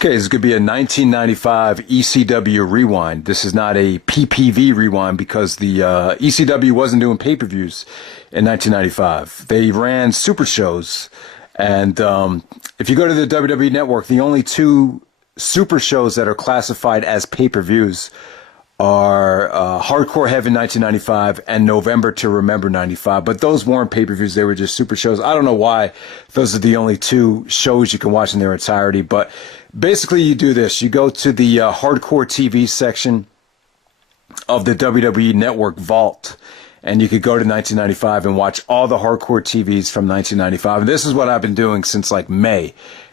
Okay, this is going to be a 1995 ECW Rewind. This is not a PPV Rewind because the ECW wasn't doing pay-per-views in 1995. They ran super shows. And if you go to the WWE Network, the only two super shows that are classified as pay-per-views are Hardcore Heaven 1995 and November to Remember 95. But those weren't pay-per-views. They were just super shows. I don't know why those are the only two shows you can watch in their entirety. But basically you do this. You go to the Hardcore TV section of the WWE Network Vault. And you could go to 1995 and watch all the Hardcore TVs from 1995. And this is what I've been doing since like May.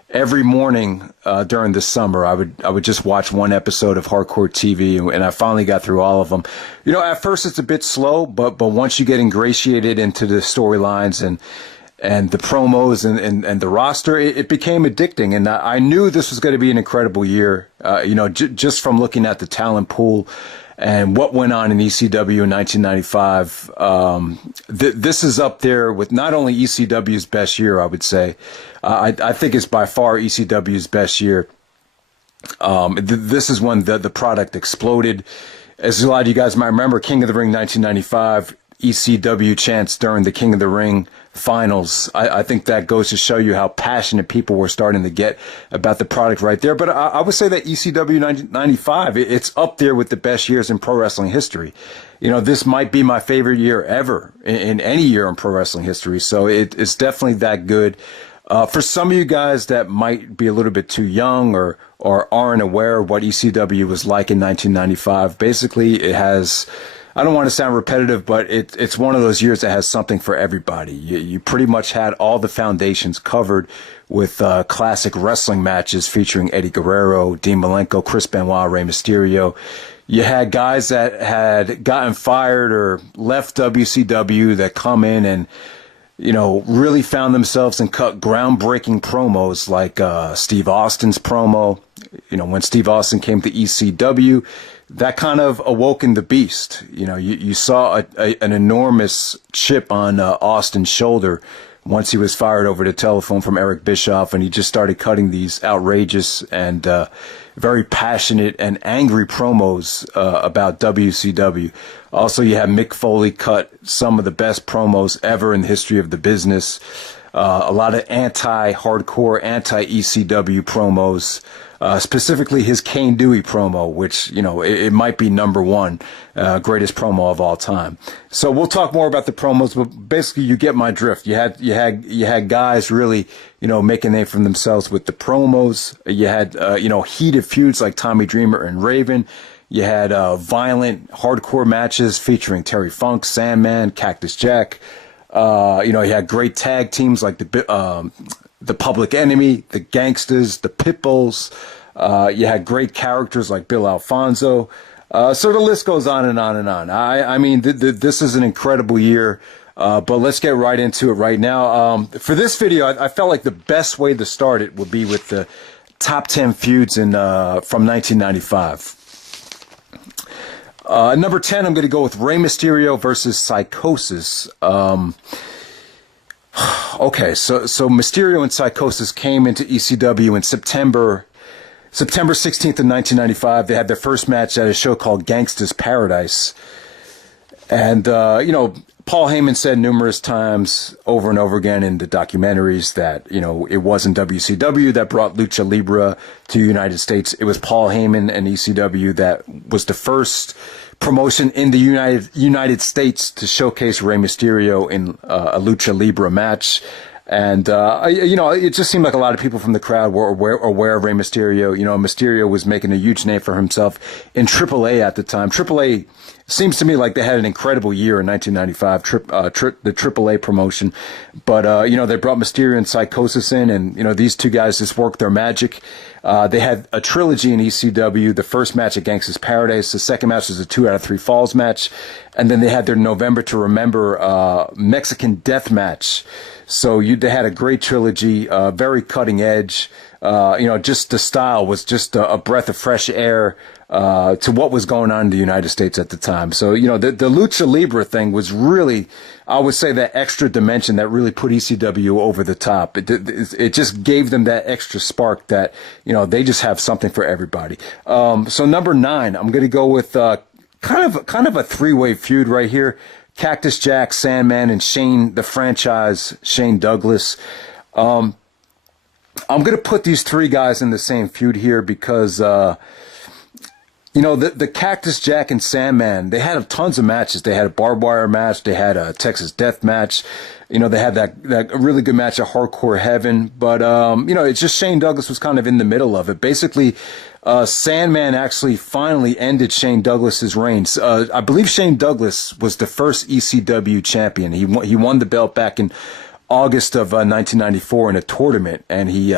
Every morning during the summer, I would just watch one episode of Hardcore TV, and I finally got through all of them. You know, at first it's a bit slow, but once you get ingratiated into the storylines and the promos and the roster, it became addicting. And I knew this was going to be an incredible year. You know, just from looking at the talent pool and what went on in ECW in 1995, this is up there with not only ECW's best year, I would say. I think it's by far ECW's best year. This is when the product exploded. As a lot of you guys might remember, King of the Ring 1995, ECW chants during the King of the Ring finals. I think that goes to show you how passionate people were starting to get about the product right there. But I would say that ECW 1995, it's up there with the best years in pro wrestling history. You know, this might be my favorite year ever in any year in pro wrestling history. So it's definitely that good. For some of you guys that might be a little bit too young or aren't aware of what ECW was like in 1995, basically it has, I don't want to sound repetitive, but it's one of those years that has something for everybody. You pretty much had all the foundations covered with classic wrestling matches featuring Eddie Guerrero, Dean Malenko, Chris Benoit, Rey Mysterio. You had guys that had gotten fired or left WCW that come in and, you know, really found themselves and cut groundbreaking promos like Steve Austin's promo. You know, when Steve Austin came to ECW, that kind of awoken the beast. You know, you saw an enormous chip on Austin's shoulder once he was fired over the telephone from Eric Bischoff, and he just started cutting these outrageous and very passionate and angry promos about WCW. Also, you have Mick Foley cut some of the best promos ever in the history of the business. A lot of anti-hardcore, anti-ECW promos. Specifically his Kane Dewey promo, which, you know, it might be number one greatest promo of all time. So we'll talk more about the promos, but basically you get my drift. You had guys really, you know, making a name for themselves with the promos. You had, you know, heated feuds like Tommy Dreamer and Raven. You had violent hardcore matches featuring Terry Funk, Sandman, Cactus Jack. You know, you had great tag teams like the Public Enemy, the Gangstas, the Pitbulls. You had great characters like Bill Alfonso. So the list goes on and on and on. I mean, this is an incredible year. But let's get right into it right now. For this video, I felt like the best way to start it would be with the top 10 feuds from 1995. Number 10, I'm going to go with Rey Mysterio versus Psychosis. Okay, so Mysterio and Psychosis came into ECW in September 16th of 1995. They had their first match at a show called Gangsta's Paradise. And, you know, Paul Heyman said numerous times over and over again in the documentaries that, you know, it wasn't WCW that brought Lucha Libre to the United States. It was Paul Heyman and ECW that was the first promotion in the United States to showcase Rey Mysterio in a Lucha Libre match. And, you know, it just seemed like a lot of people from the crowd were aware of Rey Mysterio. You know, Mysterio was making a huge name for himself in AAA at the time. AAA seems to me like they had an incredible year in 1995, the AAA promotion. But, you know, they brought Mysterio and Psychosis in, and, you know, these two guys just worked their magic. They had a trilogy in ECW. The first match at Gangsta's Paradise. The second match was a 2 out of 3 falls match. And then they had their November to Remember Mexican death match. So they had a great trilogy, very cutting edge. Just the style was just a breath of fresh air to what was going on in the United States at the time. So, the Lucha Libre thing was really, I would say, that extra dimension that really put ECW over the top. It just gave them that extra spark that, they just have something for everybody. So number 9, I'm going to go with kind of a three-way feud right here. Cactus Jack, Sandman, and Shane, the franchise, Shane Douglas. I'm going to put these 3 guys in the same feud here because, the Cactus Jack and Sandman, they had tons of matches. They had a barbed wire match. They had a Texas Death Match. They had that really good match at Hardcore Heaven. But, it's just Shane Douglas was kind of in the middle of it. Basically, Sandman actually finally ended Shane Douglas's reign. I believe Shane Douglas was the first ECW champion. He won the belt back in August of 1994 in a tournament, and he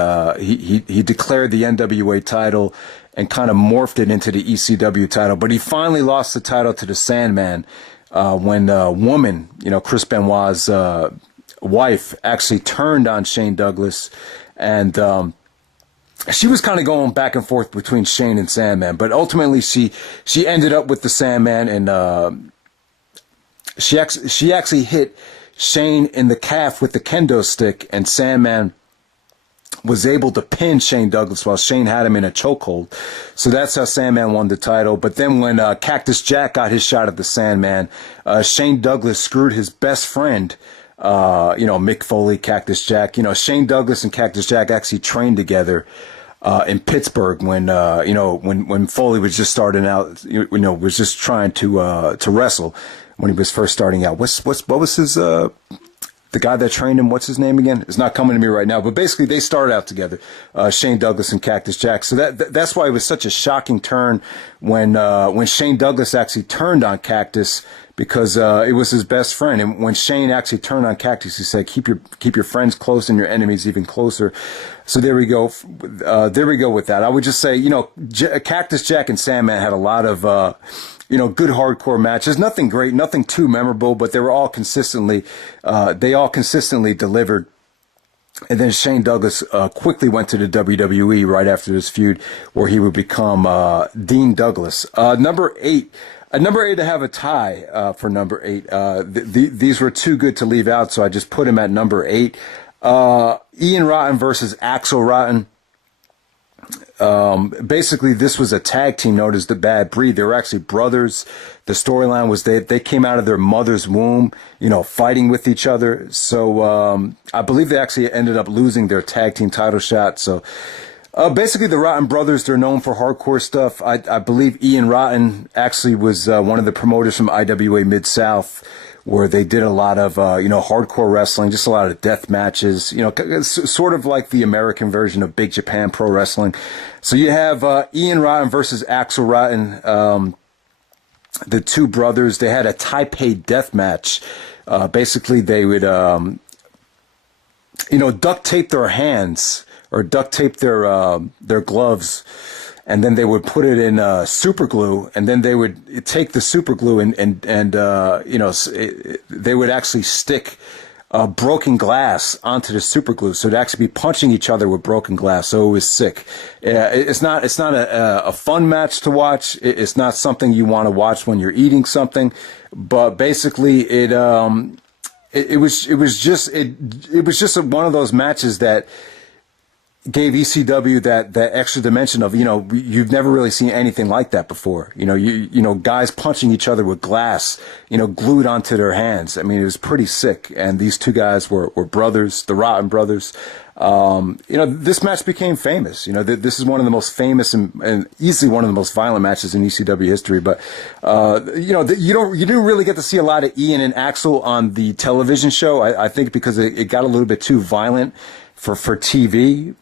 declared the NWA title and kind of morphed it into the ECW title. But he finally lost the title to the Sandman when a woman, Chris Benoit's wife, actually turned on Shane Douglas, and she was kind of going back and forth between Shane and Sandman. But ultimately, she ended up with the Sandman, and she actually hit Shane in the calf with the kendo stick, and Sandman was able to pin Shane Douglas while Shane had him in a chokehold. So that's how Sandman won the title. But then when Cactus Jack got his shot at the Sandman, Shane Douglas screwed his best friend, Mick Foley, Cactus Jack. Shane Douglas and Cactus Jack actually trained together in Pittsburgh when Foley was just starting out, was just trying to wrestle when he was first starting out. What was his the guy that trained him, what's his name again? It's not coming to me right now, but basically they started out together, Shane Douglas and Cactus Jack. So that's why it was such a shocking turn when Shane Douglas actually turned on Cactus, because it was his best friend. And when Shane actually turned on Cactus, he said, keep your friends close and your enemies even closer. So there we go. There we go with that. I would just say, Cactus Jack and Sandman had a lot of, good hardcore matches. Nothing great, nothing too memorable, but they were all consistently delivered. And then Shane Douglas quickly went to the WWE right after this feud, where he would become Dean Douglas. Number 8. Number 8, I have a tie for number 8. These were too good to leave out, so I just put him at number 8. Ian Rotten versus Axel Rotten. Basically, this was a tag team known as the Bad Breed. They were actually brothers. The storyline was they came out of their mother's womb, fighting with each other. So I believe they actually ended up losing their tag team title shot. So basically, the Rotten brothers, they're known for hardcore stuff. I believe Ian Rotten actually was one of the promoters from IWA Mid-South, where they did a lot of, hardcore wrestling, just a lot of death matches, sort of like the American version of Big Japan Pro Wrestling. So you have Ian Rotten versus Axel Rotten, the two brothers. They had a Taipei death match. Basically, they would, duct tape their hands or duct tape their gloves, and then they would put it in super glue, and then they would take the super glue and they would actually stick broken glass onto the super glue, so they'd actually be punching each other with broken glass. So it was sick. It's not a fun match to watch. It's not something you want to watch when you're eating something, but basically it was just one of those matches that gave ECW that extra dimension of, you've never really seen anything like that before. Guys punching each other with glass, glued onto their hands. I mean, it was pretty sick. And these two guys were brothers, the Rotten brothers. This match became famous. This is one of the most famous and easily one of the most violent matches in ECW history. But, you didn't really get to see a lot of Ian and Axel on the television show. I think because it got a little bit too violent for TV,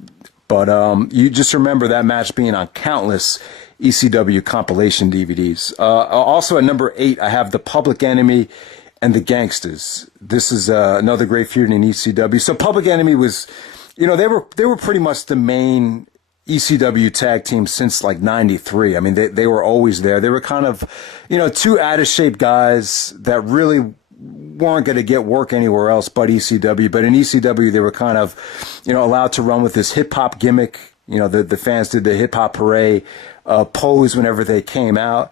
but you just remember that match being on countless ECW compilation DVDs. Also at number 8, I have the Public Enemy and the Gangstas. This is another great feud in ECW. So Public Enemy was, they were pretty much the main ECW tag team since like 93. I mean, they were always there. They were kind of, two out of shape guys that really weren't going to get work anywhere else but ECW. But in ECW, they were kind of, allowed to run with this hip hop gimmick. The fans did the hip hop parade, pose whenever they came out.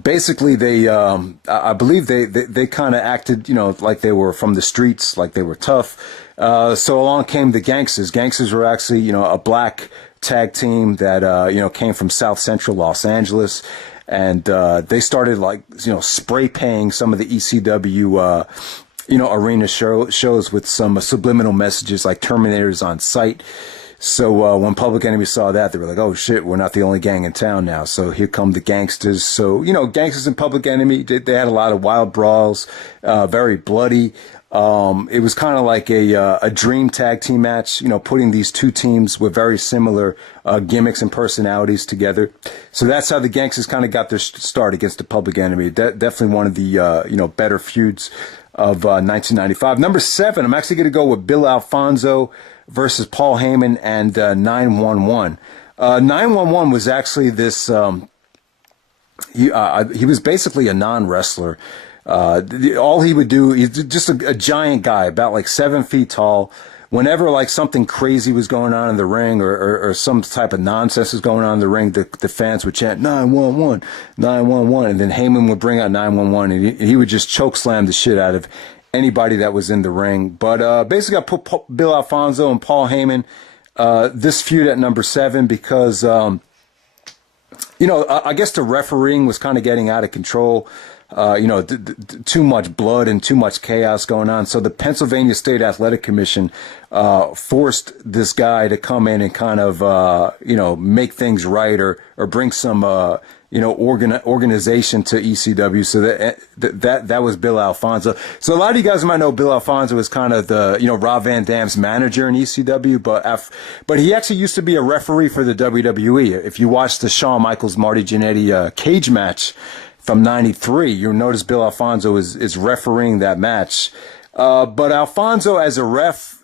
Basically, I believe they kind of acted, like they were from the streets, like they were tough. So along came the Gangstas. Gangstas were actually, a black tag team that, came from South Central Los Angeles. And they started, spray painting some of the ECW, arena shows with some subliminal messages like Terminators on sight. So when Public Enemy saw that, they were like, oh, shit, we're not the only gang in town now. So here come the Gangstas. So, Gangstas and Public Enemy, they had a lot of wild brawls, very bloody. It was kind of like a dream tag team match, putting these two teams with very similar gimmicks and personalities together. So that's how the Gangstas kind of got their start against the Public Enemy. Definitely one of the, better feuds of 1995. Number 7, I'm actually going to go with Bill Alfonso versus Paul Heyman and 911. 911 was actually this, he was basically a non-wrestler. All he would do, he's just a giant guy, about like 7 feet tall. Whenever like something crazy was going on in the ring or some type of nonsense was going on in the ring, the fans would chant 911, 911, and then Heyman would bring out 911, and he would just choke slam the shit out of anybody that was in the ring. But basically, I put Bill Alfonso and Paul Heyman this feud at number 7 because I guess the refereeing was kind of getting out of control. Too much blood and too much chaos going on. So the Pennsylvania State Athletic Commission forced this guy to come in and kind of make things right or bring some organization to ECW. So that was Bill Alfonso. So a lot of you guys might know Bill Alfonso was kind of the Rob Van Dam's manager in ECW, but he actually used to be a referee for the WWE. If you watch the Shawn Michaels Marty Jannetty cage match from '93, you'll notice Bill Alfonso is refereeing that match. But Alfonso as a ref,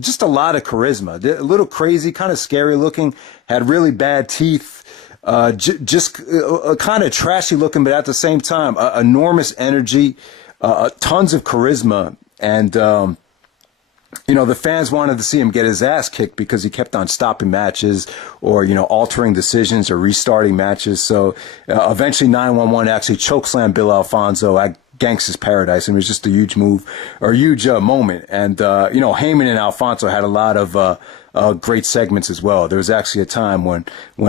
just a lot of charisma, a little crazy, kind of scary looking, had really bad teeth, just kind of trashy looking, but at the same time, enormous energy, tons of charisma. And, the fans wanted to see him get his ass kicked because he kept on stopping matches or, altering decisions or restarting matches. So eventually 911 actually chokeslammed Bill Alfonso at Gangsta's Paradise, and it was just a huge move or a huge moment. And, Heyman and Alfonso had a lot of great segments as well. There was actually a time when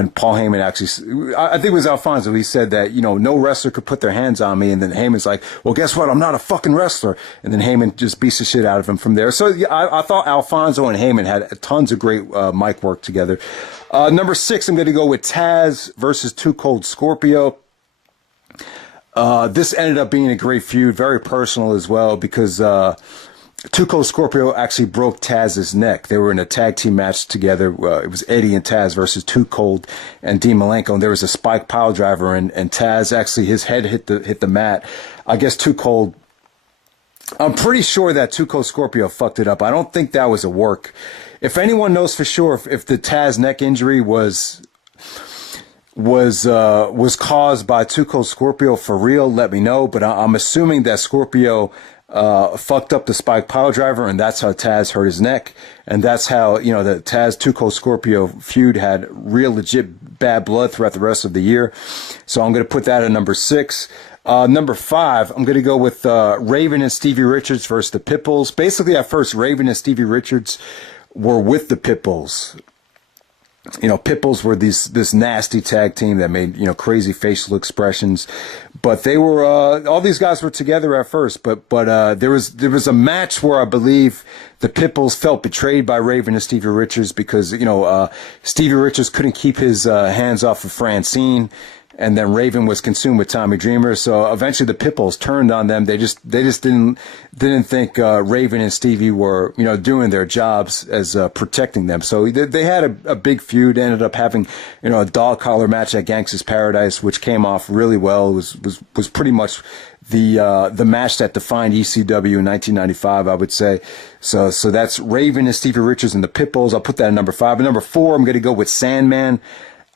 Paul Heyman actually, I think it was Alfonso, he said that, no wrestler could put their hands on me. And then Heyman's like, well, guess what? I'm not a fucking wrestler. And then Heyman just beats the shit out of him from there. So I thought Alfonso and Heyman had tons of great mic work together. Number 6, I'm going to go with Taz versus Cold Scorpio. This ended up being a great feud, very personal as well, because Cold Scorpio actually broke Taz's neck. They were in a tag team match together. It was Eddie and Taz versus Cold and Dean Malenko, and there was a spike pile driver, and Taz actually, his head hit the mat. I guess Cold, I'm pretty sure that Cold Scorpio fucked it up. I don't think that was a work. If anyone knows for sure if the Taz neck injury was caused by Cold Scorpio for real, let me know. But I'm assuming that Scorpio fucked up the spike pile driver, and that's how Taz hurt his neck, and that's how the Taz Cold Scorpio feud had real legit bad blood throughout the rest of the year. So I'm going to put that at number 6. Number 5, I'm going to go with Raven and Stevie Richards versus the Pitbulls. Basically, at first, Raven and Stevie Richards were with the Pitbulls. Pitbulls were this nasty tag team that made, crazy facial expressions, but they were, all these guys were together at first, but there was a match where I believe the Pitbulls felt betrayed by Raven and Stevie Richards because, Stevie Richards couldn't keep his, hands off of Francine. And then Raven was consumed with Tommy Dreamer. So eventually the Pitbulls turned on them. They just didn't think, Raven and Stevie were, doing their jobs as, protecting them. So they had a big feud, ended up having, a dog collar match at Gangsta's Paradise, which came off really well. It was pretty much the match that defined ECW in 1995, I would say. So that's Raven and Stevie Richards and the Pitbulls. I'll put that at number 5. At number 4, I'm going to go with Sandman.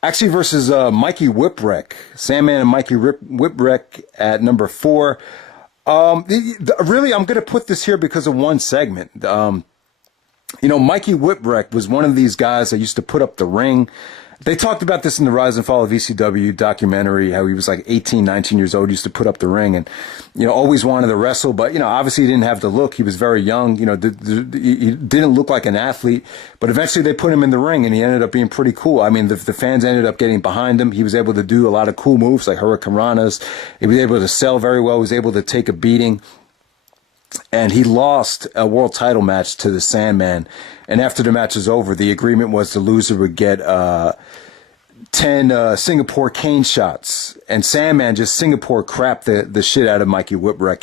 Actually versus Mikey Whipwreck. Sandman and Mikey Whipwreck at number 4. Really, I'm going to put this here because of one segment. Mikey Whipwreck was one of these guys that used to put up the ring. They talked about this in the Rise and Fall of ECW documentary, how he was like 18, 19 years old, used to put up the ring and, always wanted to wrestle. But, obviously he didn't have the look. He was very young. He didn't look like an athlete. But eventually they put him in the ring and he ended up being pretty cool. I mean, the fans ended up getting behind him. He was able to do a lot of cool moves like hurricanranas. He was able to sell very well. He was able to take a beating. And he lost a world title match to the Sandman. And after the match was over, the agreement was the loser would get 10 Singapore cane shots. And Sandman just Singapore crapped the shit out of Mikey Whipwreck.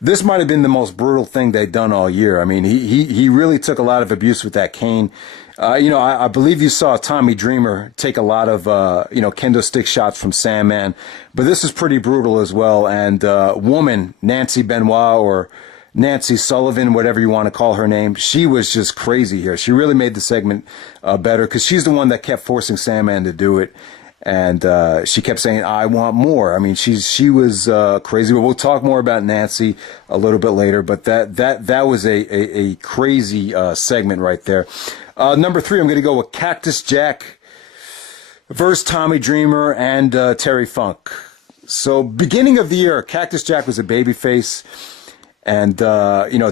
This might have been the most brutal thing they'd done all year. I mean, he really took a lot of abuse with that cane. I believe you saw Tommy Dreamer take a lot of, kendo stick shots from Sandman. But this is pretty brutal as well. And woman, Nancy Benoit, or Nancy Sullivan, whatever you want to call her name, she was just crazy here. She really made the segment better because she's the one that kept forcing Sandman to do it. And she kept saying, I want more. I mean, she was crazy. But we'll talk more about Nancy a little bit later. But that was a crazy segment right there. Number 3, I'm going to go with Cactus Jack versus Tommy Dreamer and Terry Funk. So beginning of the year, Cactus Jack was a babyface. And,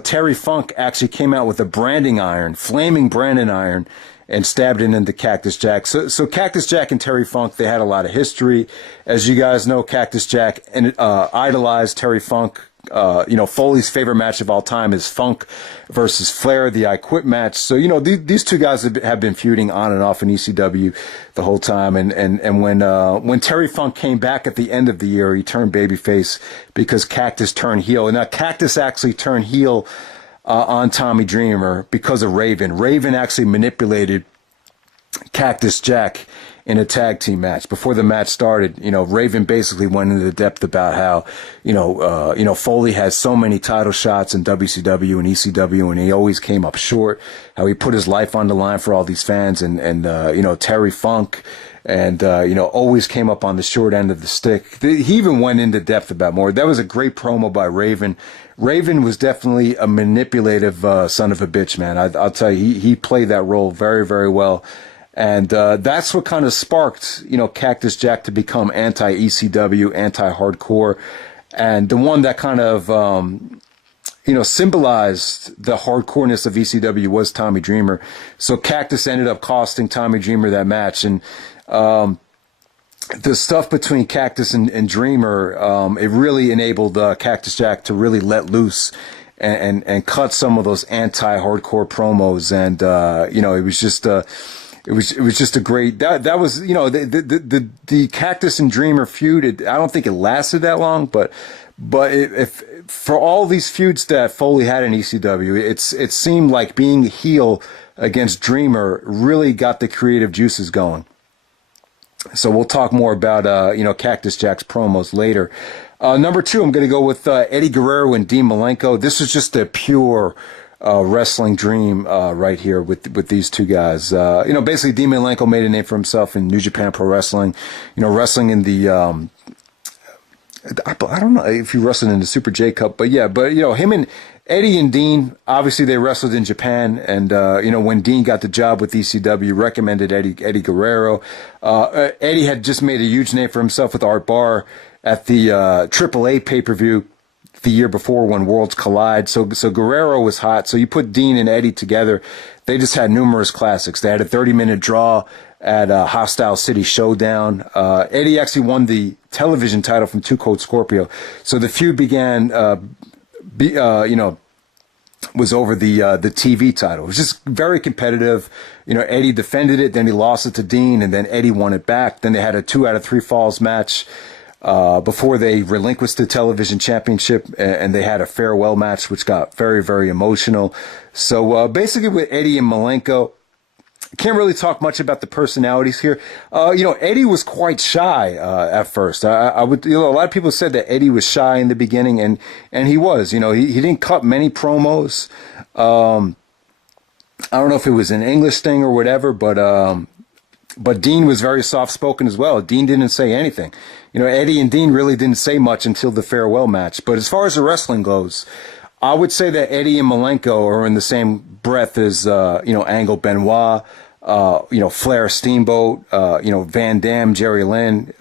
Terry Funk actually came out with a branding iron, flaming branding iron, and stabbed it into Cactus Jack. So Cactus Jack and Terry Funk, they had a lot of history. As you guys know, Cactus Jack idolized Terry Funk. Foley's favorite match of all time is Funk versus Flair, the I Quit match. So, these two guys have been feuding on and off in ECW the whole time. And when Terry Funk came back at the end of the year, he turned babyface because Cactus turned heel. And now Cactus actually turned heel on Tommy Dreamer because of Raven. Raven actually manipulated Cactus Jack in a tag team match. Before the match started, Raven basically went into depth about how, Foley has so many title shots in WCW and ECW, and he always came up short, how he put his life on the line for all these fans, and Terry Funk, and, always came up on the short end of the stick. He even went into depth about more. That was a great promo by Raven. Raven was definitely a manipulative son of a bitch, man. I'll tell you, he played that role very, very well. And that's what kind of sparked, Cactus Jack to become anti-ECW, anti-hardcore. And the one that kind of, symbolized the hardcoreness of ECW was Tommy Dreamer. So Cactus ended up costing Tommy Dreamer that match. And the stuff between Cactus and Dreamer, it really enabled Cactus Jack to really let loose and cut some of those anti-hardcore promos. And, it was just... It was just a great, that was, the Cactus and Dreamer feud, I don't think it lasted that long, but if for all these feuds that Foley had in ECW, it seemed like being heel against Dreamer really got the creative juices going. So we'll talk more about, Cactus Jack's promos later. Number 2, I'm going to go with Eddie Guerrero and Dean Malenko. This was just a pure wrestling dream right here with these two guys. Basically Dean Malenko made a name for himself in New Japan Pro Wrestling. Wrestling in the I don't know if he wrestled in the Super J Cup, but him and Eddie and Dean, obviously they wrestled in Japan, and when Dean got the job with ECW, recommended Eddie Guerrero. Eddie had just made a huge name for himself with Art Barr at the AAA pay-per-view the year before when Worlds Collide. So Guerrero was hot. So you put Dean and Eddie together. They just had numerous classics. They had a 30-minute draw at Hostile City Showdown. Eddie actually won the television title from Cold Scorpio. So the feud began, was over the TV title. It was just very competitive. Eddie defended it, then he lost it to Dean, and then Eddie won it back. Then they had a 2 out of 3 falls match before they relinquished the television championship, and they had a farewell match, which got very, very emotional. So basically with Eddie and Malenko, can't really talk much about the personalities here. Eddie was quite shy at first. I would, a lot of people said that Eddie was shy in the beginning, and he was. He didn't cut many promos. I don't know if it was an English thing or whatever, but But Dean was very soft-spoken as well. Dean didn't say anything. You know, Eddie and Dean really didn't say much until the farewell match. But as far as the wrestling goes, I would say that Eddie and Malenko are in the same breath as, Angle Benoit, Flair Steamboat, Van Dam, Jerry Lynn.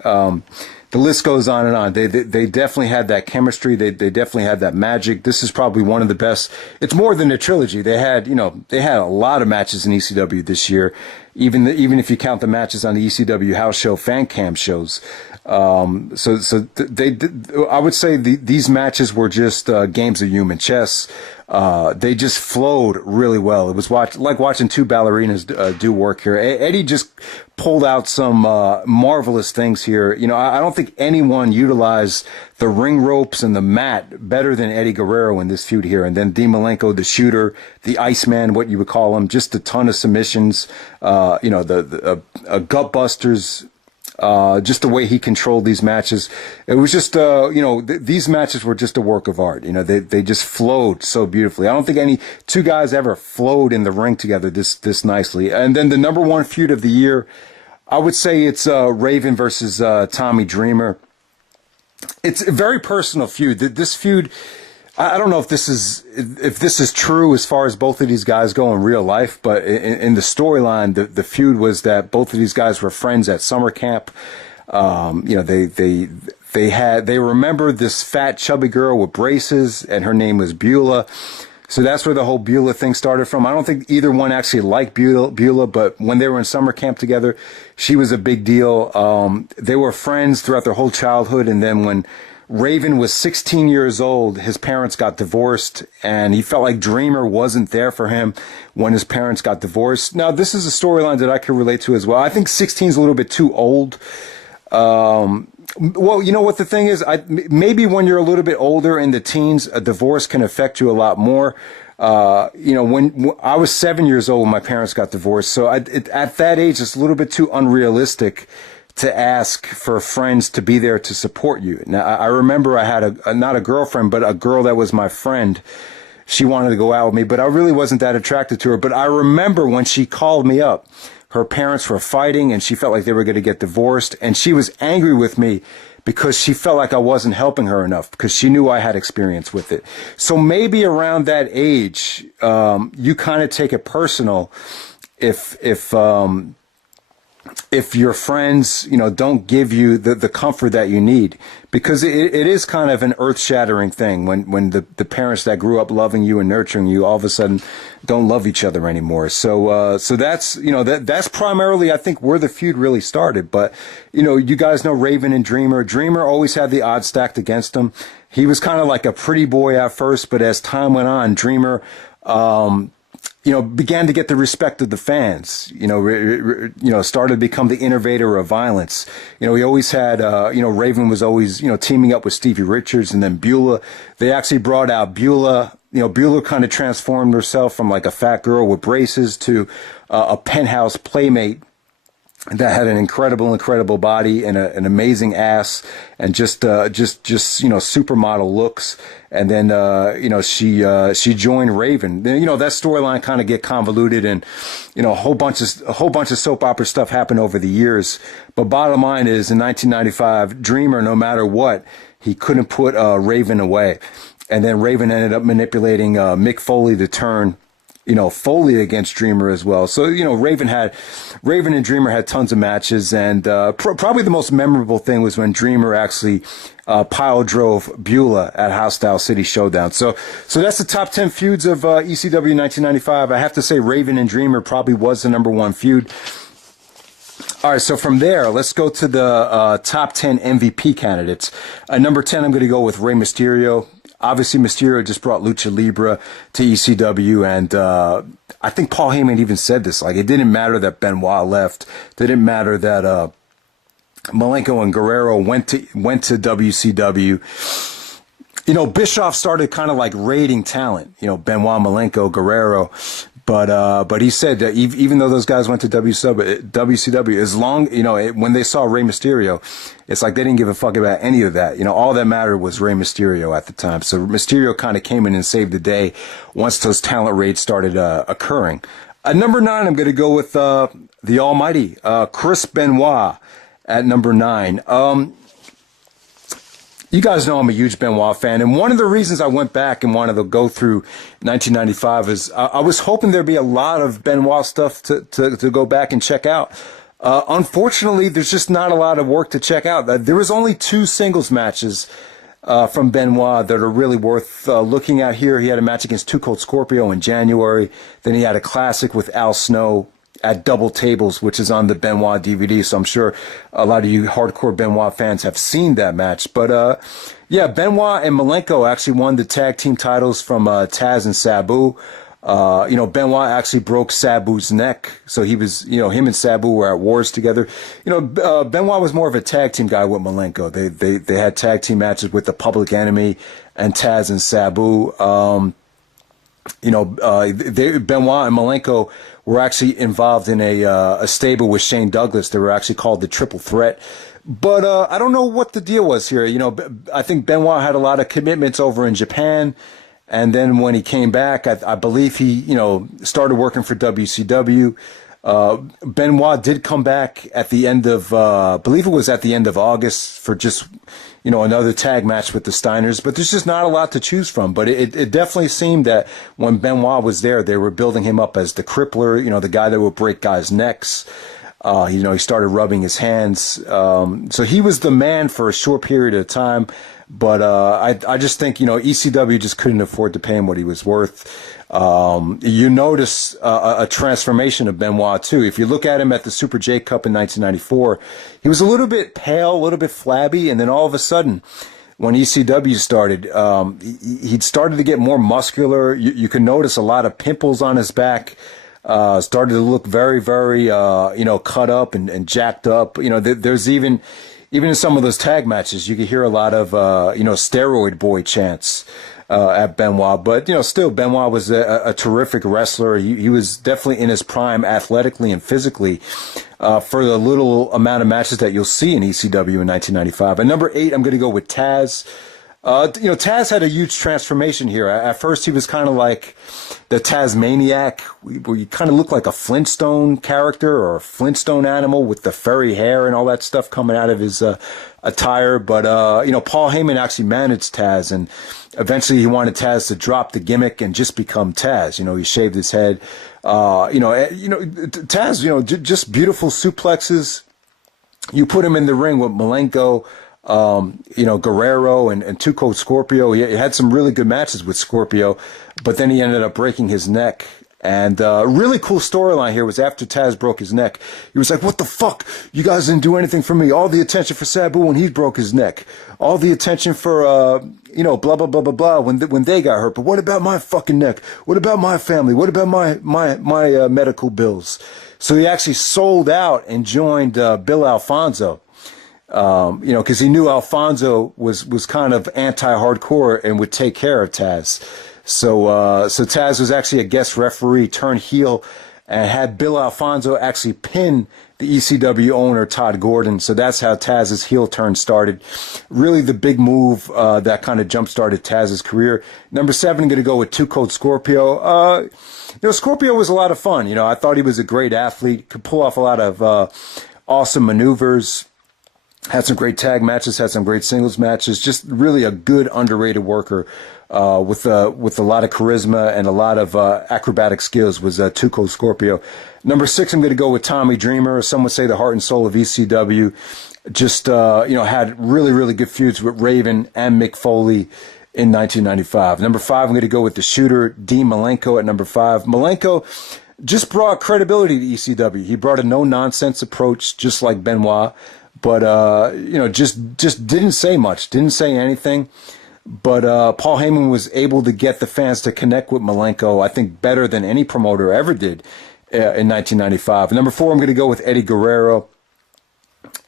The list goes on and on. They definitely had that chemistry. They definitely had that magic. This is probably one of the best. It's more than a trilogy. They had a lot of matches in ECW this year, even if you count the matches on the ECW house show fan cam shows. I would say these matches were just games of human chess. They just flowed really well. It was like watching two ballerinas do work here. Eddie just pulled out some marvelous things here. You know, I don't think anyone utilized the ring ropes and the mat better than Eddie Guerrero in this feud here. And then Dean Malenko, the shooter, the Iceman, what you would call him, just a ton of submissions. The gut busters. Just the way he controlled these matches. It was just, these matches were just a work of art. You know, they just flowed so beautifully. I don't think any two guys ever flowed in the ring together this nicely. And then the number one feud of the year, I would say it's Raven versus Tommy Dreamer. It's a very personal feud. This feud, I don't know if this is true as far as both of these guys go in real life, but in the storyline, the feud was that both of these guys were friends at summer camp. They remembered this fat chubby girl with braces, and her name was Beulah. So that's where the whole Beulah thing started from. I don't think either one actually liked Beulah, but when they were in summer camp together, she was a big deal. They were friends throughout their whole childhood, and then when Raven was 16 years old, his parents got divorced, and he felt like Dreamer wasn't there for him when his parents got divorced. Now, this is a storyline that I can relate to as well. I think 16 is a little bit too old. Well, you know what the thing is? Maybe when you're a little bit older in the teens, a divorce can affect you a lot more. When I was 7 years old when my parents got divorced, so at that age, it's a little bit too unrealistic to ask for friends to be there to support you. Now, I remember I had not a girlfriend, but a girl that was my friend. She wanted to go out with me, but I really wasn't that attracted to her. But I remember when she called me up, her parents were fighting and she felt like they were going to get divorced. And she was angry with me because she felt like I wasn't helping her enough because she knew I had experience with it. So maybe around that age, you kind of take it personal if your friends, don't give you the comfort that you need, because it is kind of an earth-shattering thing when the parents that grew up loving you and nurturing you all of a sudden don't love each other anymore. So that's, that's primarily, I think, where the feud really started. But, you guys know Raven and Dreamer. Dreamer always had the odds stacked against him. He was kind of like a pretty boy at first, but as time went on, Dreamer, began to get the respect of the fans, started to become the innovator of violence. He always had, Raven was always, teaming up with Stevie Richards, and then Beulah. They actually brought out Beulah. Beulah kind of transformed herself from like a fat girl with braces to a penthouse playmate that had an incredible body and an amazing ass and just supermodel looks. And then, she joined Raven. Then, that storyline kind of get convoluted and, a whole bunch of soap opera stuff happened over the years. But bottom line is in 1995, Dreamer, no matter what, he couldn't put, Raven away. And then Raven ended up manipulating, Mick Foley to turn, Foley against Dreamer as well. So, Raven and Dreamer had tons of matches, and probably the most memorable thing was when Dreamer actually pile drove Beulah at Hostile City Showdown. So that's the top 10 feuds of ECW 1995. I have to say Raven and Dreamer probably was the number one feud. All right, so from there, let's go to the top 10 MVP candidates. Number 10, I'm going to go with Rey Mysterio. Obviously, Mysterio just brought Lucha Libre to ECW, and I think Paul Heyman even said this. Like, it didn't matter that Benoit left. It didn't matter that Malenko and Guerrero went to WCW. Bischoff started kind of like raiding talent. Benoit, Malenko, Guerrero. But he said that even though those guys went to WCW, as long, when they saw Rey Mysterio, it's like they didn't give a fuck about any of that. All that mattered was Rey Mysterio at the time. So Mysterio kind of came in and saved the day once those talent raids started occurring. At number 9, I'm going to go with the almighty Chris Benoit at number 9. You guys know I'm a huge Benoit fan, and one of the reasons I went back and wanted to go through 1995 is I was hoping there'd be a lot of Benoit stuff to go back and check out. Unfortunately, there's just not a lot of work to check out. There was only 2 singles matches from Benoit that are really worth looking at here. He had a match against Cold Scorpio in January. Then he had a classic with Al Snow at Double Tables, which is on the Benoit DVD. So I'm sure a lot of you hardcore Benoit fans have seen that match. But yeah, Benoit and Malenko actually won the tag team titles from Taz and Sabu. Benoit actually broke Sabu's neck. So he was, him and Sabu were at wars together. Benoit was more of a tag team guy with Malenko. They had tag team matches with the Public Enemy and Taz and Sabu. Benoit and Malenko were actually involved in a stable with Shane Douglas. They were actually called the Triple Threat. But I don't know what the deal was here. I think Benoit had a lot of commitments over in Japan. And then when he came back, I believe he, started working for WCW. Benoit did come back at the end of, I believe it was at the end of August for just, another tag match with the Steiners. But there's just not a lot to choose from. But it definitely seemed that when Benoit was there, they were building him up as the crippler, the guy that would break guys' necks. He started rubbing his hands. So he was the man for a short period of time. But I just think, ECW just couldn't afford to pay him what he was worth. You notice a transformation of Benoit, too. If you look at him at the Super J Cup in 1994, he was a little bit pale, a little bit flabby, and then all of a sudden, when ECW started, he'd started to get more muscular. You could notice a lot of pimples on his back. Started to look very, very, cut up and jacked up. There's even in some of those tag matches, you could hear a lot of, steroid boy chants, at Benoit. But, still, Benoit was a terrific wrestler. He was definitely in his prime athletically and physically, for the little amount of matches that you'll see in ECW in 1995. At number 8, I'm going to go with Taz. Taz had a huge transformation here. At first, he was kind of like the Tasmaniac, where you kind of look like a Flintstone character or a Flintstone animal with the furry hair and all that stuff coming out of his attire. But, Paul Heyman actually managed Taz, and eventually he wanted Taz to drop the gimmick and just become Taz. He shaved his head. Taz, just beautiful suplexes. You put him in the ring with Malenko, Guerrero and Cold Scorpio. He had some really good matches with Scorpio, but then he ended up breaking his neck. And a really cool storyline here was after Taz broke his neck, he was like, "What the fuck? You guys didn't do anything for me. All the attention for Sabu when he broke his neck. All the attention for, blah, blah, blah, blah, blah, when they got hurt. But what about my fucking neck? What about my family? What about my medical bills?" So he actually sold out and joined Bill Alfonso. Because he knew Alfonso was kind of anti-hardcore and would take care of Taz. So Taz was actually a guest referee turned heel and had Bill Alfonso actually pin the ECW owner, Todd Gordon. So that's how Taz's heel turn started. Really the big move that kind of jump-started Taz's career. Number 7, I'm going to go with Cold Scorpio. Scorpio was a lot of fun. I thought he was a great athlete, could pull off a lot of awesome maneuvers. Had some great tag matches, had some great singles matches. Just really a good underrated worker with a lot of charisma and a lot of acrobatic skills was Cold Scorpio. Number 6, I'm going to go with Tommy Dreamer. Some would say the heart and soul of ECW. Just had really, really good feuds with Raven and Mick Foley in 1995. Number 5, I'm going to go with the Shooter, Dean Malenko at number 5. Malenko just brought credibility to ECW. He brought a no-nonsense approach, just like Benoit. But, just didn't say much, didn't say anything. But Paul Heyman was able to get the fans to connect with Malenko, I think, better than any promoter ever did in 1995. Number 4, I'm going to go with Eddie Guerrero.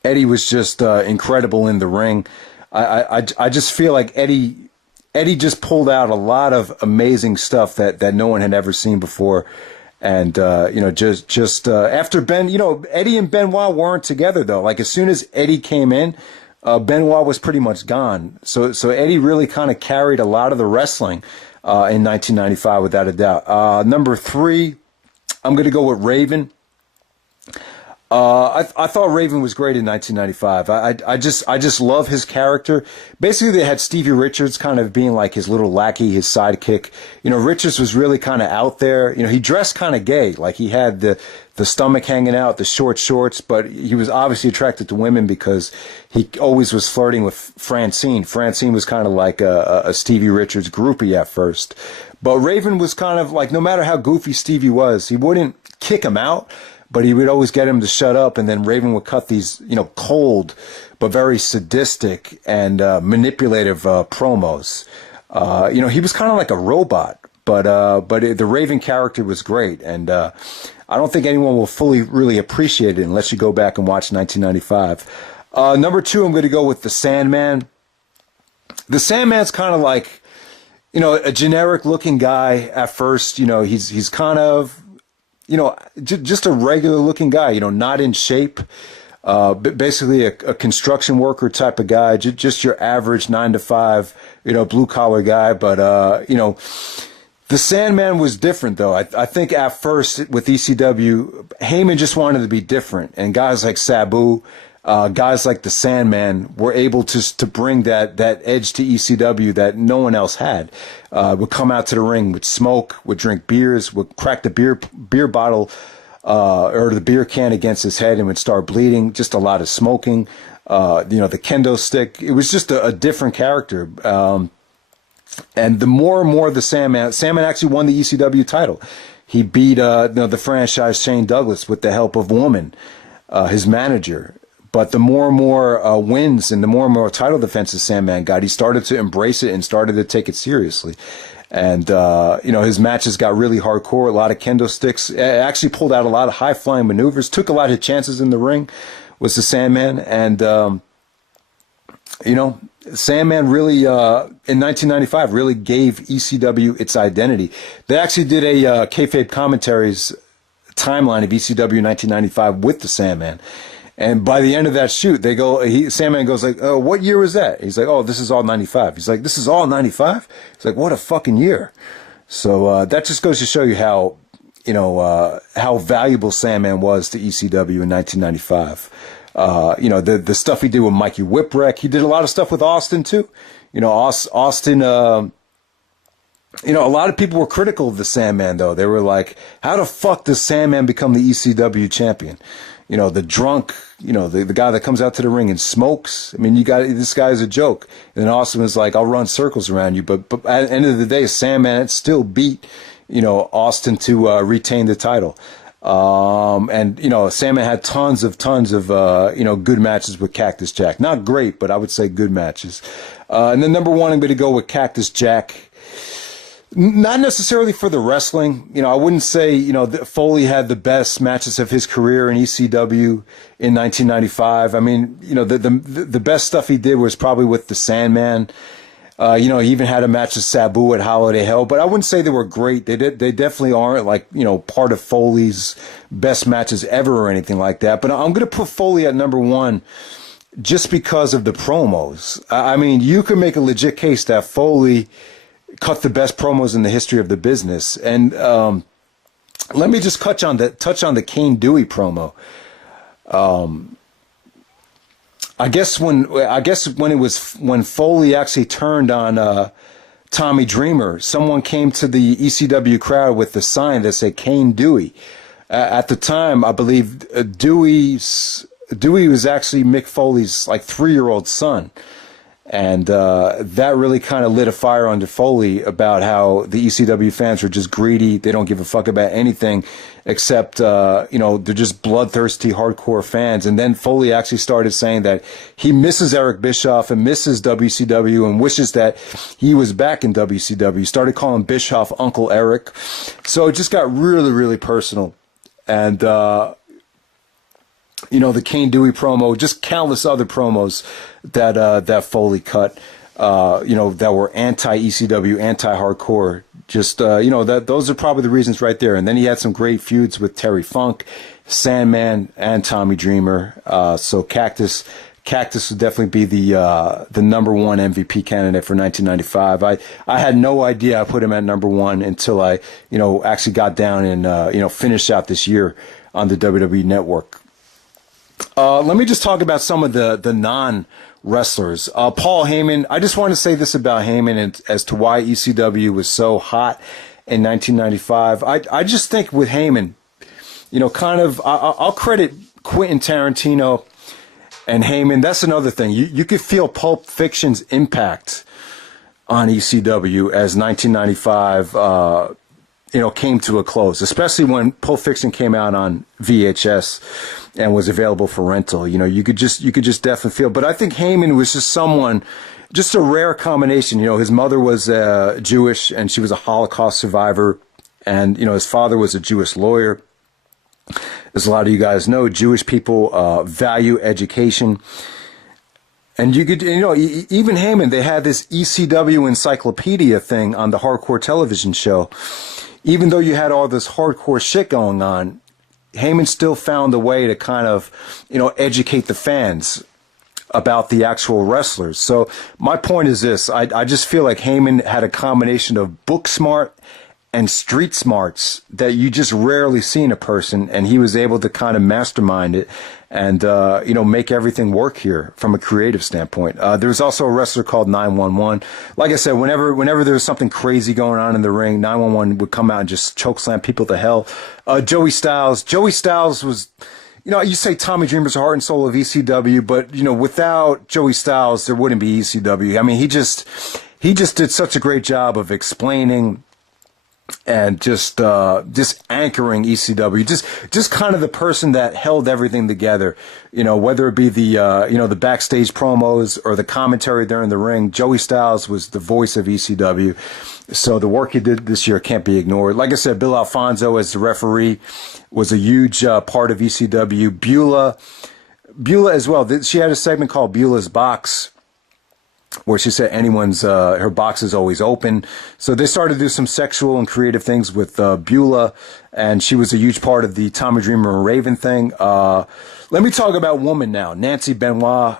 Eddie was just incredible in the ring. I just feel like Eddie just pulled out a lot of amazing stuff that no one had ever seen before. And, after Eddie and Benoit weren't together, though. Like, as soon as Eddie came in, Benoit was pretty much gone. So Eddie really kind of carried a lot of the wrestling in 1995, without a doubt. Number 3, I'm going to go with Raven. I thought Raven was great in 1995. I just love his character. Basically, they had Stevie Richards kind of being like his little lackey, his sidekick. You know, Richards was really kind of out there. You know, he dressed kind of gay, like he had the stomach hanging out, the short shorts, but he was obviously attracted to women because he always was flirting with Francine. Francine was kind of like a Stevie Richards groupie at first. But Raven was kind of like, no matter how goofy Stevie was, he wouldn't kick him out, but he would always get him to shut up, and then Raven would cut these, you know, cold but very sadistic and manipulative promos. You know, he was kind of like a robot, but the Raven character was great, and I don't think anyone will fully really appreciate it unless you go back and watch 1995. Number 2, I'm going to go with the Sandman. The Sandman's kind of like, you know, a generic looking guy at first. You know, he's kind of, you know, just a regular looking guy, you know, not in shape, basically a construction worker type of guy, just your average 9-to-5, you know, blue collar guy. But, you know, the Sandman was different though. I think at first with ECW, Heyman just wanted to be different, and guys like Sabu, guys like the Sandman were able to bring that edge to ECW that no one else had. Would come out to the ring, would smoke, would drink beers, would crack the beer bottle or the beer can against his head and would start bleeding. Just a lot of smoking. You know, the kendo stick. It was just a different character. And the more and more the Sandman actually won the ECW title. He beat you know, the franchise Shane Douglas with the help of Woman, his manager. But the more and more wins and the more and more title defenses Sandman got, he started to embrace it and started to take it seriously. And, you know, his matches got really hardcore, a lot of kendo sticks, actually pulled out a lot of high-flying maneuvers, took a lot of chances in the ring, was the Sandman. And, you know, Sandman really, in 1995, really gave ECW its identity. They actually did a kayfabe commentaries timeline of ECW 1995 with the Sandman. And by the end of that shoot, Sandman goes like, "Oh, what year was that?" He's like, "Oh, this is all 95." He's like, "This is all 95?" He's like, "What a fucking year." So that just goes to show you how, you know, how valuable Sandman was to ECW in 1995. You know, the stuff he did with Mikey Whipwreck. He did a lot of stuff with Austin too. You know, Austin, you know, a lot of people were critical of the Sandman though. They were like, "How the fuck does Sandman become the ECW champion?" You know, the drunk, you know, the guy that comes out to the ring and smokes. I mean, this guy is a joke. And then Austin was like, "I'll run circles around you." But at the end of the day, Sandman still beat, you know, Austin to retain the title. And, you know, Sandman had tons of, you know, good matches with Cactus Jack. Not great, but I would say good matches. And then number 1, I'm going to go with Cactus Jack. Not necessarily for the wrestling. You know, I wouldn't say, you know, Foley had the best matches of his career in ECW in 1995. I mean, you know, the best stuff he did was probably with the Sandman. You know, he even had a match with Sabu at Holiday Hell, but I wouldn't say they were great. They definitely aren't like, you know, part of Foley's best matches ever or anything like that. But I'm going to put Foley at number 1 just because of the promos. I mean, you can make a legit case that Foley cut the best promos in the history of the business. And let me just touch on the Kane Dewey promo. I guess when Foley actually turned on Tommy Dreamer, someone came to the ECW crowd with the sign that said Kane Dewey. At the time, I believe Dewey was actually Mick Foley's like 3-year-old son. And that really kind of lit a fire under Foley about how the ECW fans were just greedy. They don't give a fuck about anything except, you know, they're just bloodthirsty, hardcore fans. And then Foley actually started saying that he misses Eric Bischoff and misses WCW and wishes that he was back in WCW. He started calling Bischoff Uncle Eric. So it just got really, really personal. And, you know, the Kane Dewey promo, just countless other promos that Foley cut, you know, that were anti-ECW, anti-hardcore. Just, you know, those are probably the reasons right there. And then he had some great feuds with Terry Funk, Sandman, and Tommy Dreamer. So Cactus Cactus would definitely be the number one MVP candidate for 1995. I had no idea I put him at number one until I, actually got down and, finished out this year on the WWE Network. Let me just talk about some of the non-wrestlers. Paul Heyman, I just want to say this about Heyman and as to why ECW was so hot in 1995. I just think with Heyman, I'll credit Quentin Tarantino and Heyman. That's another thing. You could feel Pulp Fiction's impact on ECW as 1995, came to a close, especially when Pulp Fiction came out on VHS and was available for rental. You could just definitely feel. But I think Heyman was just a rare combination. His mother was Jewish and she was a Holocaust survivor, and his father was a Jewish lawyer. As a lot of you guys know, Jewish people value education. And you could, even Heyman, they had this ECW encyclopedia thing on the hardcore television show. Even though you had all this hardcore shit going on, Heyman still found a way to kind of, educate the fans about the actual wrestlers. So my point is this. I just feel like Heyman had a combination of book smart and street smarts that you just rarely see in a person, and he was able to kind of mastermind it and make everything work here from a creative standpoint. There's also a wrestler called 911. Like I said, whenever there was something crazy going on in the ring, 911 would come out and just chokeslam people to hell. Joey Styles was, you say Tommy Dreamer's the heart and soul of ECW, but without Joey Styles there wouldn't be ECW. I mean, he just did such a great job of explaining and just anchoring ECW, just kind of the person that held everything together, whether it be the backstage promos or the commentary during the ring. Joey Styles was the voice of ECW, so the work he did this year can't be ignored. Like I said, Bill Alfonso as the referee was a huge part of ECW. Beulah as well. She had a segment called Beulah's Box, where she said her box is always open. So they started to do some sexual and creative things with Beulah, and she was a huge part of the Tommy Dreamer and Raven thing. Let me talk about woman now. Nancy Benoit,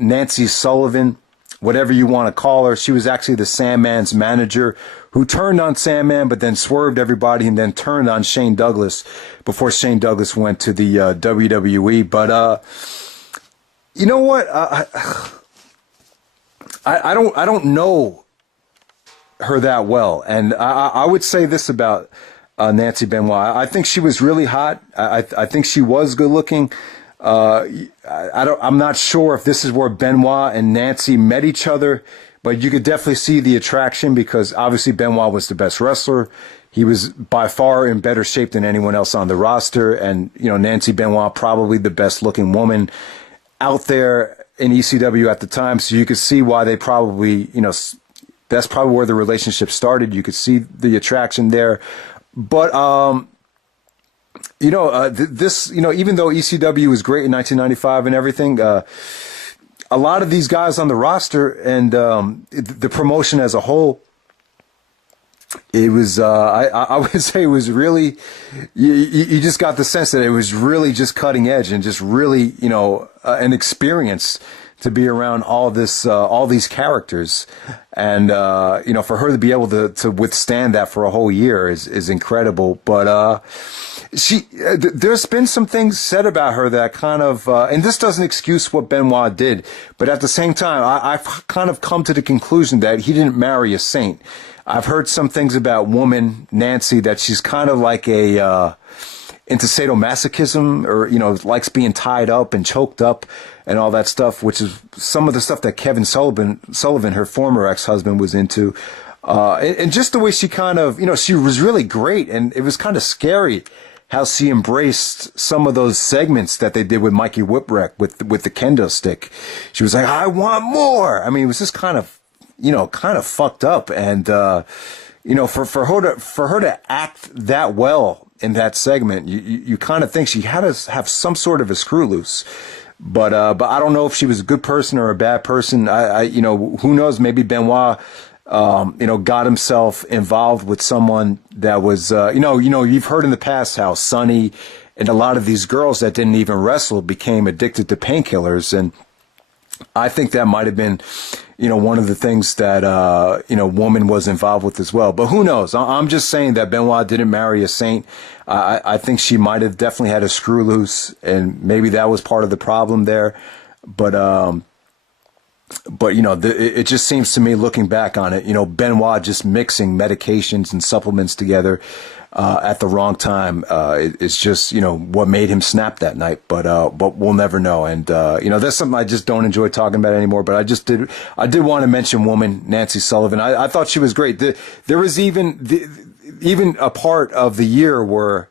Nancy Sullivan, whatever you want to call her. She was actually the Sandman's manager who turned on Sandman but then swerved everybody and then turned on Shane Douglas before Shane Douglas went to the WWE. But you know what? I don't know her that well, and I would say this about Nancy Benoit. I think she was really hot. I think she was good looking. I'm not sure if this is where Benoit and Nancy met each other, but you could definitely see the attraction because obviously Benoit was the best wrestler. He was by far in better shape than anyone else on the roster, and Nancy Benoit probably the best looking woman out there in ECW at the time, so you could see why they probably, that's probably where the relationship started. You could see the attraction there. But, even though ECW was great in 1995 and everything, a lot of these guys on the roster and the promotion as a whole, it was, I would say it was really, you just got the sense that it was really just cutting edge and just really, an experience to be around all these characters. And, for her to be able to withstand that for a whole year is incredible. But, there's been some things said about her that kind of, and this doesn't excuse what Benoit did, but at the same time, I've kind of come to the conclusion that he didn't marry a saint. I've heard some things about woman Nancy that she's kind of like into sadomasochism, or likes being tied up and choked up and all that stuff, which is some of the stuff that Kevin Sullivan, her former ex-husband, was into. And just the way she kind of, she was really great, and it was kind of scary how she embraced some of those segments that they did with Mikey Whipwreck with the kendo stick. She was like, I want more. I mean, it was just kind of fucked up. And, for her to act that well in that segment, you kind of think she had to have some sort of a screw loose. But I don't know if she was a good person or a bad person. Who knows? Maybe Benoit, got himself involved with someone that was, you've heard in the past how Sonny and a lot of these girls that didn't even wrestle became addicted to painkillers. And I think that might have been, one of the things that, Woman was involved with as well. But who knows? I'm just saying that Benoit didn't marry a saint. I think she might have definitely had a screw loose, and maybe that was part of the problem there. But it just seems to me, looking back on it, Benoit just mixing medications and supplements together at the wrong time is just, what made him snap that night. But we'll never know. And, that's something I just don't enjoy talking about anymore. But I did want to mention Woman, Nancy Sullivan. I thought she was great. There was even a part of the year where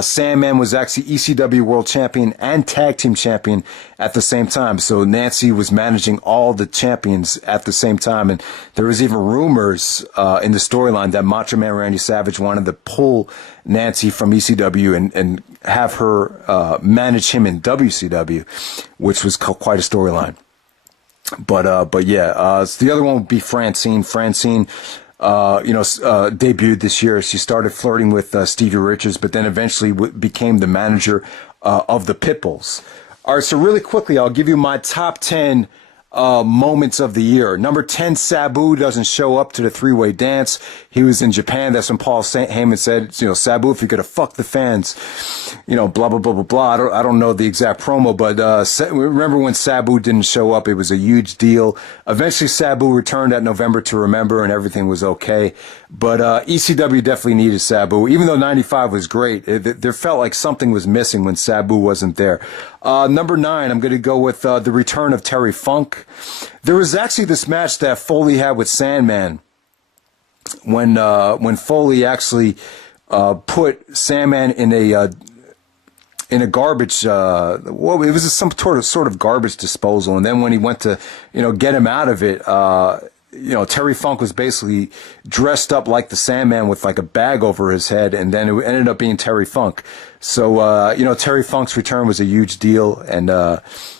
Sandman was actually ECW World Champion and Tag Team Champion at the same time. So Nancy was managing all the champions at the same time. And there was even rumors in the storyline that Macho Man Randy Savage wanted to pull Nancy from ECW and have her manage him in WCW, which was quite a storyline. But yeah, so the other one would be Francine. Debuted this year. She started flirting with Stevie Richards, but then eventually became the manager of the Pitbulls. All right, so really quickly, I'll give you my top 10 moments of the year. Number 10, Sabu doesn't show up to the three-way dance. He was in Japan. That's when Paul Heyman said, Sabu, if you're going to fuck the fans, blah, blah, blah, blah, blah. I don't know the exact promo, but remember when Sabu didn't show up? It was a huge deal. Eventually, Sabu returned at November to Remember, and everything was okay. But ECW definitely needed Sabu. Even though 95 was great, there felt like something was missing when Sabu wasn't there. Number 9, I'm going to go with the return of Terry Funk. There was actually this match that Foley had with Sandman when Foley actually put Sandman in a garbage, it was some sort of garbage disposal. And then when he went to, get him out of it, Terry Funk was basically dressed up like the Sandman with like a bag over his head, and then it ended up being Terry Funk. So, Terry Funk's return was a huge deal, and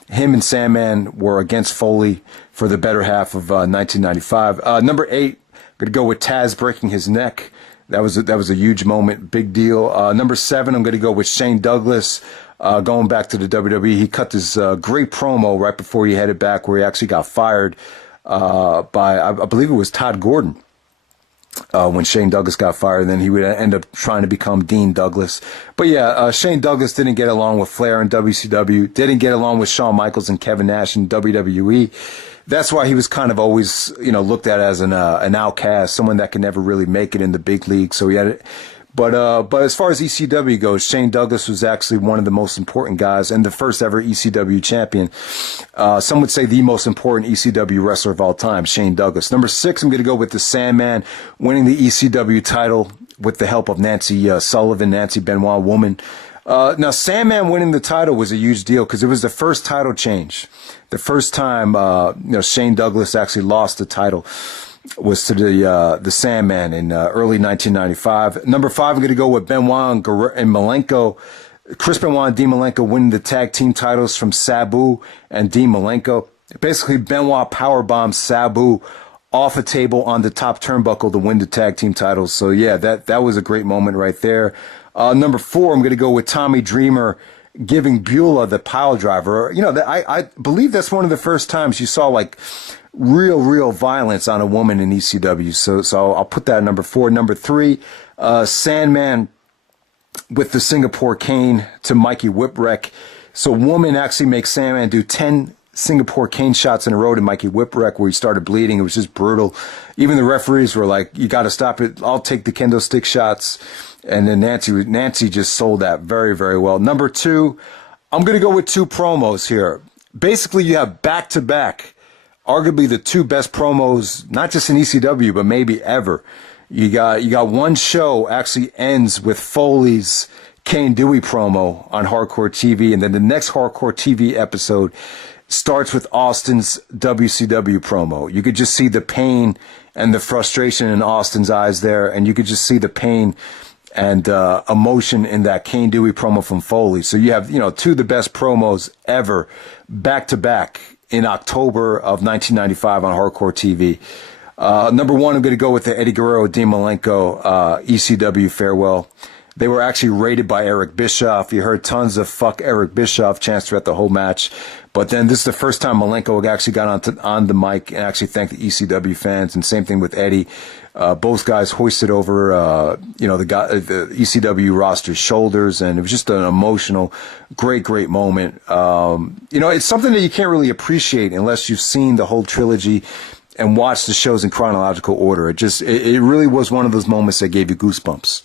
him and Sandman were against Foley for the better half of 1995. Number 8, I'm going to go with Taz breaking his neck. That was a huge moment, big deal. Number 7, I'm going to go with Shane Douglas. Going back to the WWE, he cut this great promo right before he headed back, where he actually got fired by, I believe it was Todd Gordon. When Shane Douglas got fired, then he would end up trying to become Dean Douglas. But yeah, Shane Douglas didn't get along with Flair in WCW, didn't get along with Shawn Michaels and Kevin Nash in WWE. That's why he was kind of always, looked at as an outcast, someone that could never really make it in the big league. So he had it. But as far as ECW goes, Shane Douglas was actually one of the most important guys and the first ever ECW champion. Some would say the most important ECW wrestler of all time, Shane Douglas. Number 6, I'm going to go with the Sandman winning the ECW title with the help of Nancy Sullivan, Nancy Benoit, Woman. Now, Sandman winning the title was a huge deal because it was the first title change. The first time, Shane Douglas actually lost the title was to the Sandman in early 1995. Number 5, I'm going to go with Benoit and Malenko. Chris Benoit and Dean Malenko winning the tag team titles from Sabu and Dean Malenko. Basically, Benoit powerbombed Sabu off a table on the top turnbuckle to win the tag team titles. So yeah, that was a great moment right there. Number 4, I'm going to go with Tommy Dreamer giving Beulah the pile driver. I believe that's one of the first times you saw like real violence on a woman in ECW. So I'll put that at number 4. Number 3, Sandman with the Singapore cane to Mikey Whipwreck. So Woman actually makes Sandman do 10 Singapore cane shots in a row to Mikey Whipwreck, where he started bleeding. It was just brutal. Even the referees were like, you got to stop it. I'll take the kendo stick shots. And then Nancy just sold that very, very well. Number 2, I'm going to go with 2 promos here. Basically, you have back-to-back, arguably the 2 best promos, not just in ECW, but maybe ever. You got one show actually ends with Foley's Kane Dewey promo on Hardcore TV, and then the next Hardcore TV episode starts with Austin's WCW promo. You could just see the pain and the frustration in Austin's eyes there, and you could just see the pain and emotion in that Kane Dewey promo from Foley. So you have 2 of the best promos ever back to back in October of 1995 on Hardcore TV. Number 1, I'm going to go with the Eddie Guerrero, Dean Malenko, ECW farewell. They were actually rated by Eric Bischoff. You heard tons of "fuck Eric Bischoff" chants throughout the whole match. But then this is the first time Malenko actually got on the mic and actually thanked the ECW fans, and same thing with Eddie. Both guys hoisted over, the ECW roster's shoulders, and it was just an emotional, great moment. It's something that you can't really appreciate unless you've seen the whole trilogy and watched the shows in chronological order. It really was one of those moments that gave you goosebumps.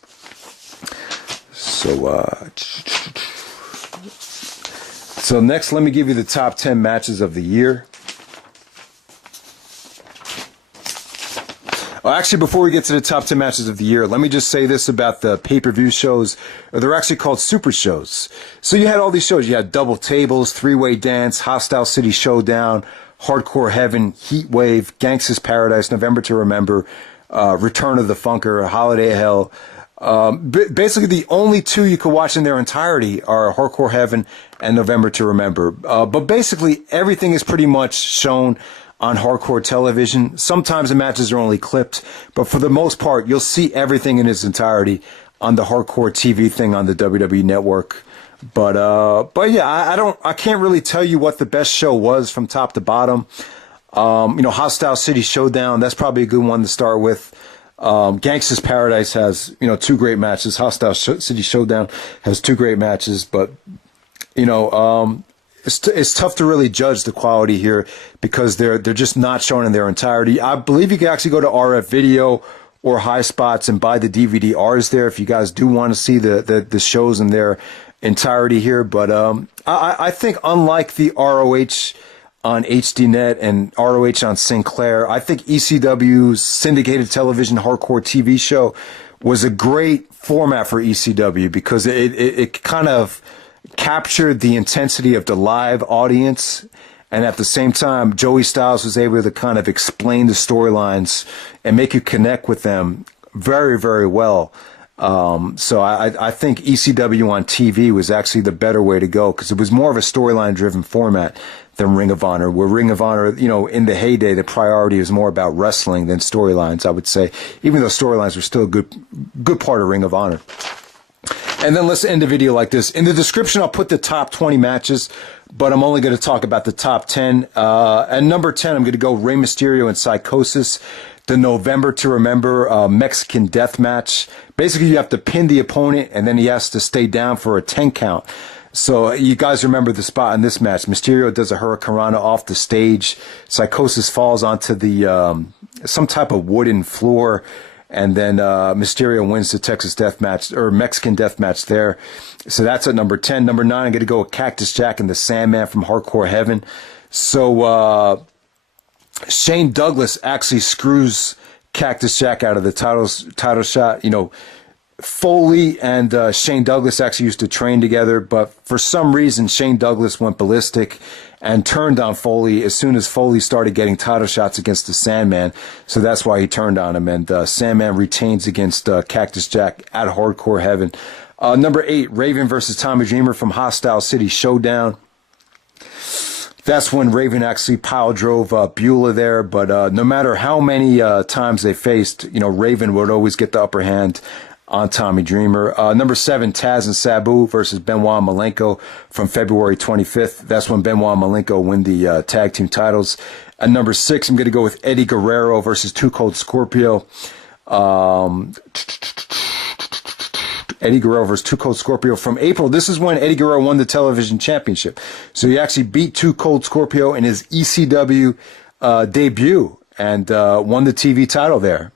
So next, let me give you the top 10 matches of the year. Actually, before we get to the top 10 matches of the year, let me just say this about the pay-per-view shows. They're actually called super shows. So you had all these shows. You had Double Tables, Three-Way Dance, Hostile City Showdown, Hardcore Heaven, Heat Wave, Gangstas Paradise, November to Remember, Return of the Funker, Holiday of Hell. Basically, the only two you could watch in their entirety are Hardcore Heaven and November to Remember. But basically, everything is pretty much shown on hardcore television. Sometimes the matches are only clipped, but for the most part, you'll see everything in its entirety on the hardcore TV thing on the WWE Network. But yeah, I can't really tell you what the best show was from top to bottom. Hostile City Showdown, that's probably a good one to start with. Gangstas Paradise has, two great matches. Hostile City Showdown has two great matches, but, it's tough to really judge the quality here because they're just not shown in their entirety. I believe you can actually go to RF Video or High Spots and buy the DVD-Rs there if you guys do want to see the shows in their entirety here. But I think unlike the ROH on HDNet and ROH on Sinclair, I think ECW's syndicated television hardcore TV show was a great format for ECW because it kind of captured the intensity of the live audience, and at the same time, Joey Styles was able to kind of explain the storylines and make you connect with them very, very well. So I think ECW on TV was actually the better way to go because it was more of a storyline-driven format than Ring of Honor, where Ring of Honor, in the heyday, the priority was more about wrestling than storylines, I would say, even though storylines were still a good part of Ring of Honor. And then let's end the video like this. In the description, I'll put the top 20 matches, but I'm only going to talk about the top 10. At number 10, I'm going to go Rey Mysterio and Psychosis, the November to Remember Mexican Death Match. Basically, you have to pin the opponent, and then he has to stay down for a 10 count. So you guys remember the spot in this match. Mysterio does a hurricanrana off the stage. Psychosis falls onto the some type of wooden floor. And then Mysterio wins the Texas Death Match, or Mexican Death Match there. So that's at number 10. Number 9, I'm going to go with Cactus Jack and the Sandman from Hardcore Heaven. So Shane Douglas actually screws Cactus Jack out of the title shot. Foley and Shane Douglas actually used to train together, but for some reason Shane Douglas went ballistic and turned on Foley as soon as Foley started getting title shots against the Sandman. So that's why he turned on him, and Sandman retains against Cactus Jack at Hardcore Heaven. Number 8, Raven versus Tommy Dreamer from Hostile City Showdown. That's when Raven actually pile drove Beulah there, but no matter how many times they faced, Raven would always get the upper hand on Tommy Dreamer. Number 7, Taz and Sabu versus Benoit and Malenko from February 25th. That's when Benoit and Malenko win the tag team titles. At number 6, I'm going to go with Eddie Guerrero versus Too Cold Scorpio. Eddie Guerrero versus Too Cold Scorpio from April. This is when Eddie Guerrero won the television championship. So he actually beat Too Cold Scorpio in his ECW debut and won the TV title there.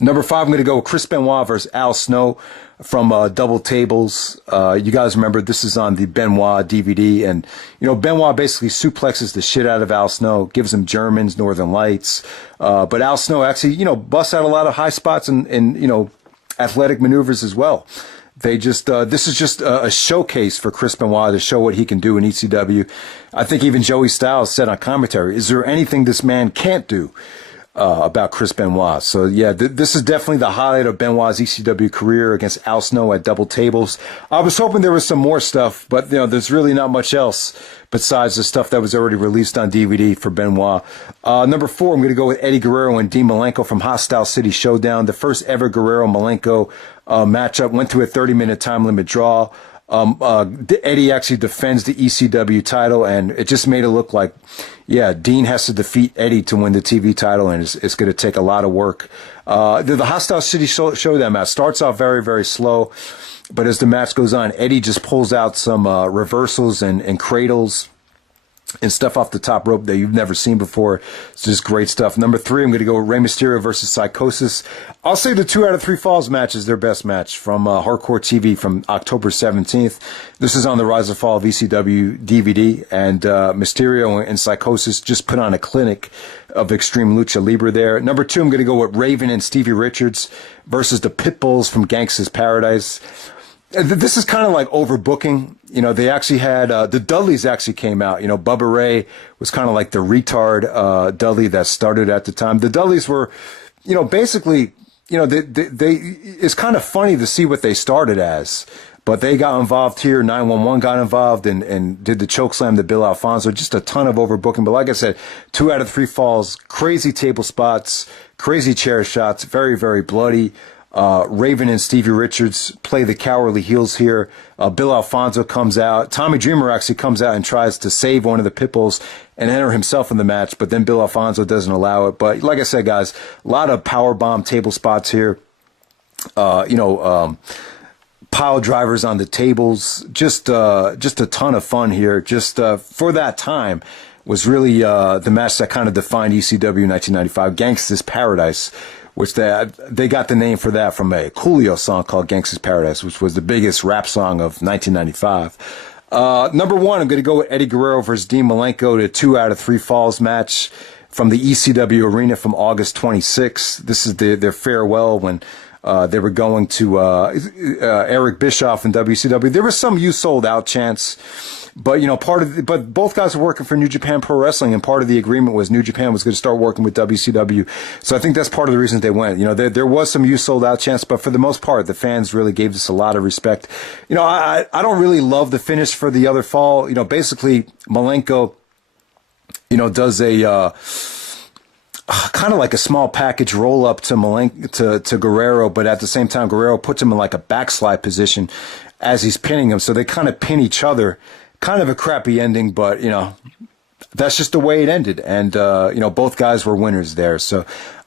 Number 5, I'm going to go with Chris Benoit versus Al Snow from Double Tables. You guys remember this is on the Benoit DVD, and Benoit basically suplexes the shit out of Al Snow, gives him Germans, Northern Lights, but Al Snow actually busts out a lot of high spots and athletic maneuvers as well. They just this is just a showcase for Chris Benoit to show what he can do in ECW. I think even Joey Styles said on commentary, "Is there anything this man can't do?" about Chris Benoit. So yeah, this is definitely the highlight of Benoit's ECW career against Al Snow at Double Tables. I was hoping there was some more stuff, but there's really not much else besides the stuff that was already released on DVD for Benoit. Number 4, I'm going to go with Eddie Guerrero and Dean Malenko from Hostile City Showdown. The first ever Guerrero-Malenko matchup went to a 30-minute time limit draw. Eddie actually defends the ECW title, and it just made it look like, yeah, Dean has to defeat Eddie to win the TV title, and it's going to take a lot of work. The Hostile City Showdown match starts off very, very slow, but as the match goes on, Eddie just pulls out some reversals and cradles and stuff off the top rope that you've never seen before. It's just great stuff. Number 3, I'm going to go with Rey Mysterio versus Psychosis. I'll say the 2 out of 3 Falls match is their best match from Hardcore TV from October 17th. This is on the Rise and Fall of ECW DVD, and Mysterio and Psychosis just put on a clinic of extreme lucha libre there. Number 2, I'm going to go with Raven and Stevie Richards versus the Pitbulls from Gangstas Paradise. This is kind of like overbooking. They actually had, the Dudleys actually came out. Bubba Ray was kind of like the retard Dudley that started at the time. The Dudleys were, basically, it's kind of funny to see what they started as. But they got involved here. 911 got involved and did the chokeslam to Bill Alfonso. Just a ton of overbooking. But like I said, 2 out of 3 falls, crazy table spots, crazy chair shots, very, very bloody. Raven and Stevie Richards play the cowardly heels here. Bill Alfonso comes out. Tommy Dreamer actually comes out and tries to save one of the Pitbulls and enter himself in the match, but then Bill Alfonso doesn't allow it. But like I said, guys, a lot of powerbomb table spots here. Pile drivers on the tables. Just a ton of fun here. Just for that time was really the match that kind of defined ECW 1995, Gangstas Paradise, which they got the name for that from a Coolio song called Gangsta's Paradise, which was the biggest rap song of 1995. Number 1, I'm going to go with Eddie Guerrero versus Dean Malenko, the 2 out of 3 falls match from the ECW Arena from August 26th. This is their farewell when they were going to Eric Bischoff in WCW. There was some "you sold out" chants. But, but both guys were working for New Japan Pro Wrestling, and part of the agreement was New Japan was going to start working with WCW. So I think that's part of the reason they went. There was some "you sold out" chants, but for the most part, the fans really gave this a lot of respect. I don't really love the finish for the other fall. Basically, Malenko, does a, kind of like a small package roll up to to Guerrero, but at the same time, Guerrero puts him in like a backslide position as he's pinning him. So they kind of pin each other. Kind of a crappy ending, but, that's just the way it ended. And, both guys were winners there. So,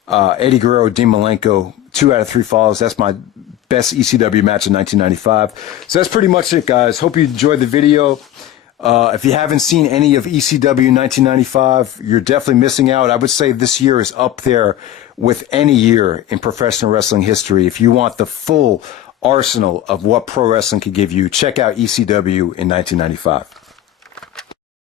Eddie Guerrero, Dean Malenko, 2 out of 3 falls. That's my best ECW match in 1995. So that's pretty much it, guys. Hope you enjoyed the video. If you haven't seen any of ECW 1995, you're definitely missing out. I would say this year is up there with any year in professional wrestling history. If you want the full arsenal of what pro wrestling could give you, check out ECW in 1995.